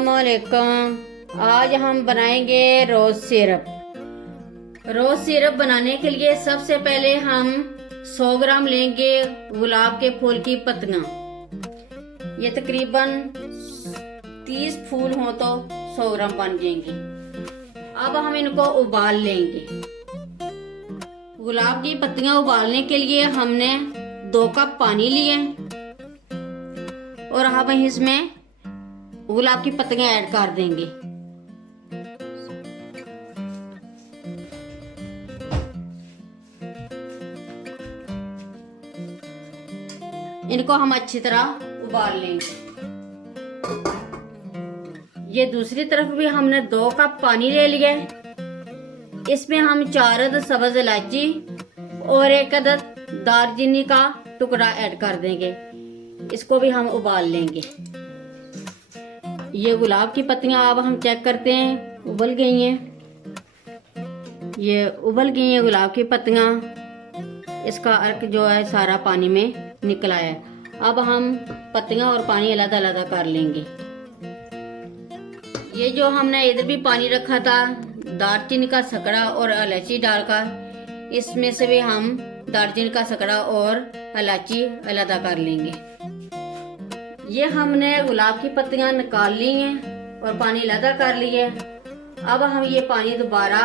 अस्सलामुअलैकुम। आज हम बनाएंगे रोज़ सिरप। रोज़ सिरप बनाने के लिए सबसे पहले हम 100 ग्राम लेंगे गुलाब के फूल की पत्तियां। ये तकरीबन 30 फूल हो तो 100 ग्राम बन जाएंगे। अब हम इनको उबाल लेंगे। गुलाब की पत्तियां उबालने के लिए हमने 2 कप पानी लिए और हम इसमें गुलाब की पत्तियां ऐड कर देंगे। इनको हम अच्छी तरह उबाल लेंगे। ये दूसरी तरफ भी हमने 2 कप पानी ले लिया है। इसमें हम 4 अदद सब्ज इलायची और 1 अदद दालचीनी का टुकड़ा ऐड कर देंगे। इसको भी हम उबाल लेंगे। ये गुलाब की पत्तियां अब हम चेक करते हैं, उबल गई हैं। ये उबल गई हैं गुलाब की पत्तियां। इसका अर्क जो है सारा पानी में निकल आया है। अब हम पत्तियां और पानी अलग अलग कर लेंगे। ये जो हमने इधर भी पानी रखा था दालचीनी का सकड़ा और इलायची डालकर, इसमें से भी हम दालचीनी का सकड़ा और इलायची अलग कर लेंगे। ये हमने गुलाब की पत्तियां निकाल ली हैं और पानी अलग कर लिया है। अब हम ये पानी दोबारा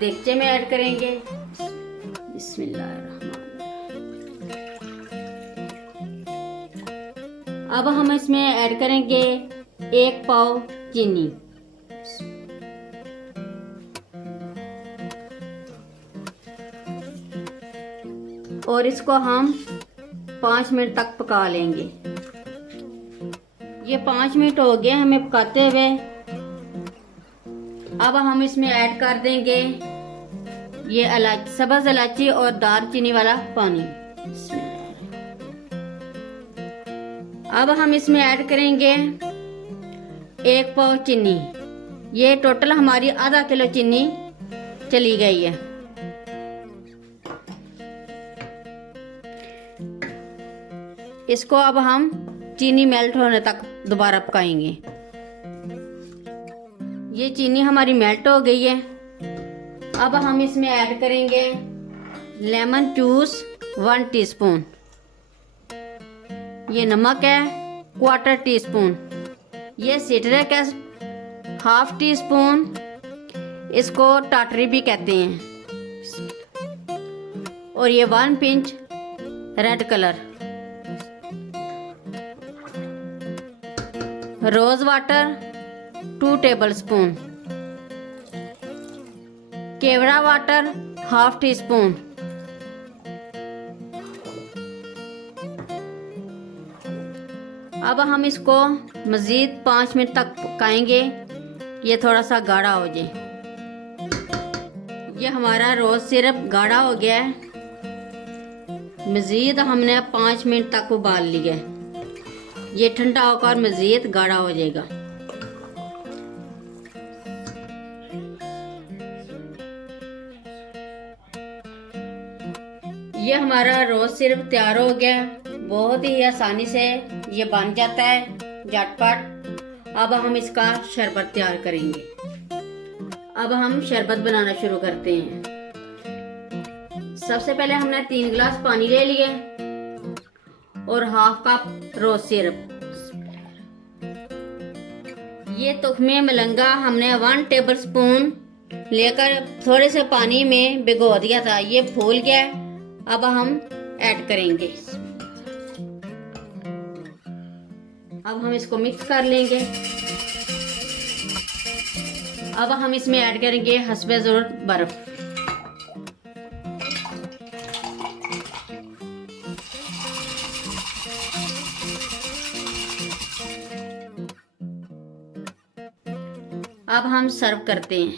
देगचे में ऐड करेंगे। बिस्मिल्लाहिर्रहमानिर्रहीम। अब हम इसमें ऐड करेंगे 1 पाव चीनी। और इसको हम 5 मिनट तक पका लेंगे। ये 5 मिनट हो गए हमें पकाते हुए। अब हम इसमें ऐड कर देंगे ये सब्ज इलायची और दालचीनी वाला पानी। अब हम इसमें ऐड करेंगे 1 पाव चीनी। ये टोटल हमारी आधा किलो चीनी चली गई है। इसको अब हम चीनी मेल्ट होने तक दोबारा पकाएंगे। ये चीनी हमारी मेल्ट हो गई है। अब हम इसमें ऐड करेंगे लेमन जूस 1 टीस्पून। ये नमक है 1/4 टीस्पून। ये सिट्रिक एसिड 1/2 टीस्पून। इसको टाटरी भी कहते हैं। और ये 1 pinch red colour. Rose water 2 tablespoon. Kewra water 1/2 teaspoon. अब हम इसको मज़ीद 5 मिनट तक पकाएंगे। ये थोड़ा सा गाढ़ा हो जाए। ये हमारा रोज सिरप गाढ़ा हो गया है। मज़ीद हमने 5 मिनट तक उबाल लिया है। ये ठंडा होकर मज़ीद गाढ़ा हो जाएगा। ये हमारा रोज सिरप तैयार हो गया। बहुत ही आसानी से ये बन जाता है, झटपट। अब हम इसका शरबत तैयार करेंगे। अब हम शरबत बनाना शुरू करते हैं। सबसे पहले हमने 3 गिलास पानी ले लिए और 1/2 कप रोज सिरप। ये तुखमे मलंगा हमने 1 टेबलस्पून लेकर थोड़े से पानी में भिगो दिया था। ये फूल गया। अब हम ऐड करेंगे। अब हम इसको मिक्स कर लेंगे। अब हम इसमें ऐड करेंगे हस्बे ज़रूरत बर्फ। अब हम सर्व करते हैं।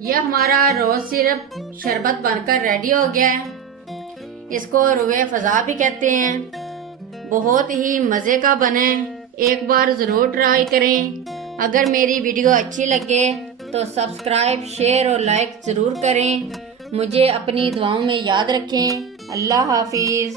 यह हमारा रोज सिरप शरबत बनकर रेडी हो गया है। इसको रुए फ़ज़ा भी कहते हैं। बहुत ही मज़े का बने। एक बार ज़रूर ट्राई करें। अगर मेरी वीडियो अच्छी लगे तो सब्सक्राइब, शेयर और लाइक ज़रूर करें। मुझे अपनी दुआओं में याद रखें। अल्लाह हाफिज़।